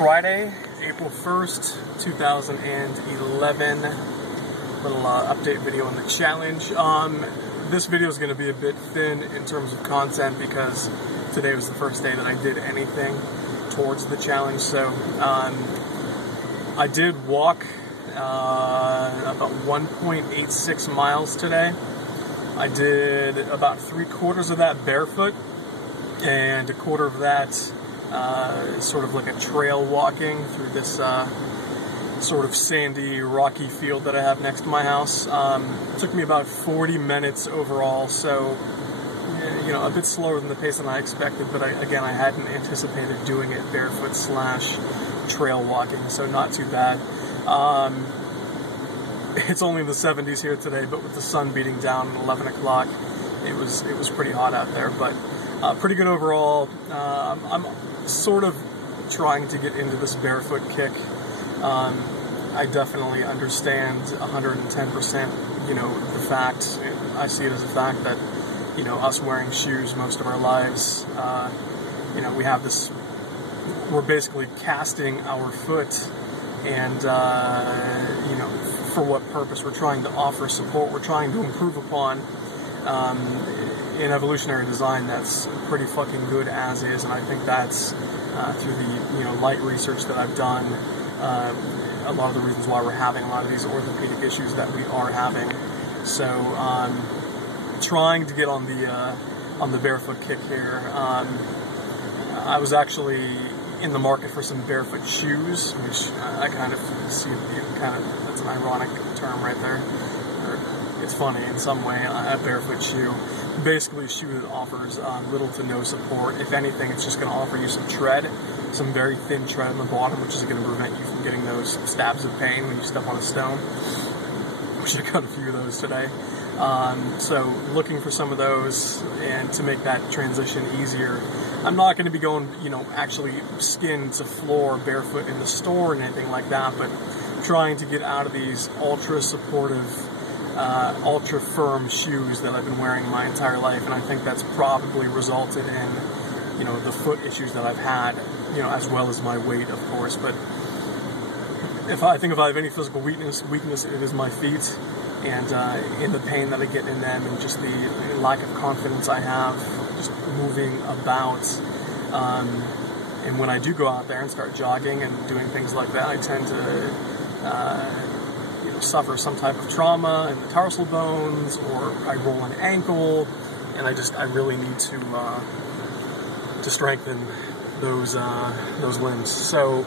Friday, April 1st, 2011. Little update video on the challenge. This video is going to be a bit thin in terms of content because today was the first day that I did anything towards the challenge. So I did walk about 1.86 miles today. I did about 3/4 of that barefoot, and a quarter of that sort of like a trail walking through this sort of sandy, rocky field that I have next to my house. It took me about 40 minutes overall, so you know, a bit slower than the pace than I expected, but again, I hadn't anticipated doing it barefoot / trail walking, so not too bad. It's only in the 70s here today, but with the sun beating down at 11 o'clock, it was pretty hot out there, but pretty good overall. I'm sort of trying to get into this barefoot kick. I definitely understand 110%, you know, the fact, I see it as a fact that, you know, us wearing shoes most of our lives, you know, we have this, we're basically casting our foot, and, you know, for what purpose? We're trying to offer support, we're trying to improve upon in evolutionary design that's pretty fucking good as is, and I think that's through the, you know, light research that I've done, a lot of the reasons why we're having a lot of these orthopedic issues that we are having. So trying to get on the barefoot kick here. I was actually in the market for some barefoot shoes, which I kind of see, that's an ironic term right there. It's funny in some way, a barefoot shoe. Basically a shoe that offers little to no support. If anything, it's just going to offer you some tread, some very thin tread on the bottom, which is going to prevent you from getting those stabs of pain when you step on a stone, which I got a few of those today. So looking for some of those, and to make that transition easier. I'm not going to be going, you know, actually skin to floor barefoot in the store and anything like that, but trying to get out of these ultra supportive, ultra firm shoes that I've been wearing my entire life, and I think that's probably resulted in, you know, the foot issues that I've had, you know, as well as my weight, of course. But if I have any physical weakness, it is my feet, and in the pain that I get in them, and just the lack of confidence I have just moving about. And when I do go out there and start jogging and doing things like that, I tend to you know, suffer some type of trauma in the tarsal bones, or I roll an ankle, and I really need to strengthen those limbs. So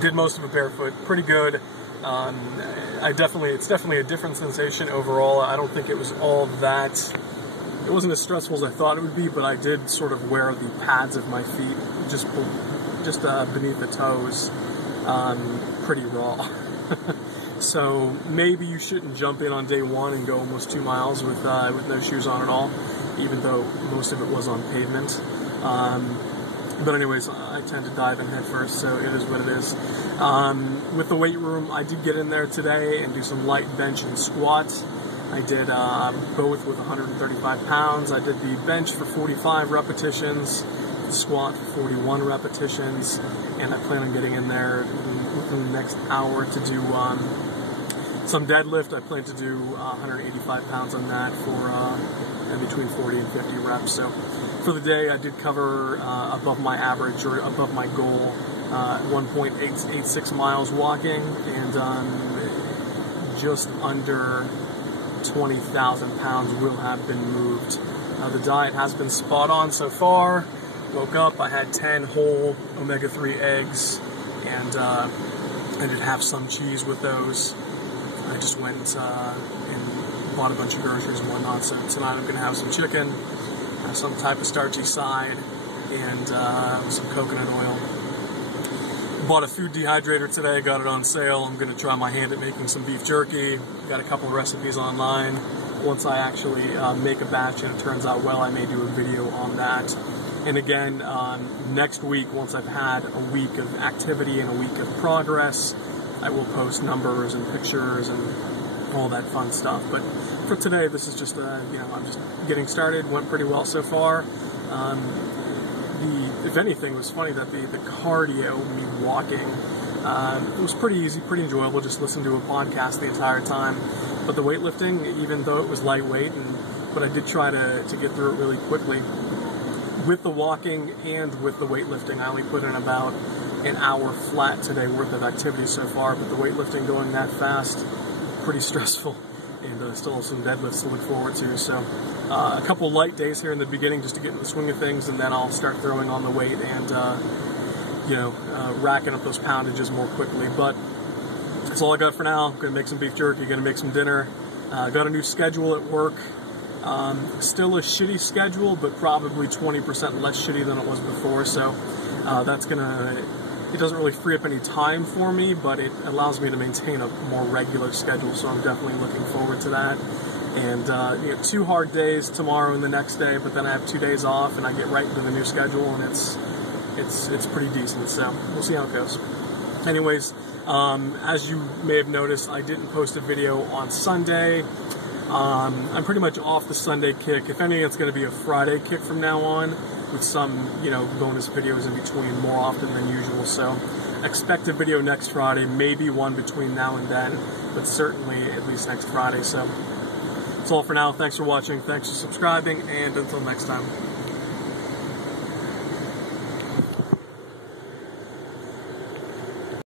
did most of it barefoot, pretty good. It's definitely a different sensation overall. I don't think it was all that. It wasn't as stressful as I thought it would be, but I did sort of wear the pads of my feet just beneath the toes, pretty raw. So maybe you shouldn't jump in on day one and go almost 2 miles with no shoes on at all, even though most of it was on pavement. But anyways, I tend to dive in head first, so it is what it is. With the weight room, I did get in there today and do some light bench and squats. I did both with 135 pounds. I did the bench for 45 repetitions, the squat for 41 repetitions, and I plan on getting in there within the next hour to do some deadlift. I plan to do 185 pounds on that for between 40 and 50 reps. So for the day, I did cover above my average, or above my goal, 1.86 miles walking, and just under 20,000 pounds will have been moved. The diet has been spot on so far. Woke up, I had 10 whole omega-3 eggs, and I did have some cheese with those. I just went and bought a bunch of groceries and whatnot, so tonight I'm going to have some chicken, some type of starchy side, and some coconut oil. Bought a food dehydrator today, got it on sale. I'm going to try my hand at making some beef jerky. Got a couple of recipes online. Once I actually make a batch and it turns out well, I may do a video on that. And again, next week, once I've had a week of activity and a week of progress, I will post numbers and pictures and all that fun stuff. But for today, this is just, you know, I'm just getting started. Went pretty well so far. if anything, it was funny that the cardio, me walking, it was pretty easy, pretty enjoyable, just listen to a podcast the entire time. But the weightlifting, even though it was lightweight, but I did try to get through it really quickly. With the walking and with the weightlifting, I only put in about an hour flat today worth of activity so far, but the weightlifting going that fast, pretty stressful, and still some deadlifts to look forward to. So a couple light days here in the beginning just to get in the swing of things, and then I'll start throwing on the weight and racking up those poundages more quickly. But that's all I got for now. I'm gonna make some beef jerky, gonna make some dinner. Got a new schedule at work. Still a shitty schedule, but probably 20% less shitty than it was before. So it doesn't really free up any time for me, but it allows me to maintain a more regular schedule. So I'm definitely looking forward to that. And 2 hard days tomorrow and the next day, but then I have 2 days off, and I get right into the new schedule, and it's pretty decent. So we'll see how it goes. Anyways, as you may have noticed, I didn't post a video on Sunday. I'm pretty much off the Sunday kick. If anything, it's going to be a Friday kick from now on, with some, bonus videos in between more often than usual. So expect a video next Friday, maybe one between now and then, but certainly at least next Friday. So that's all for now. Thanks for watching. Thanks for subscribing, and until next time.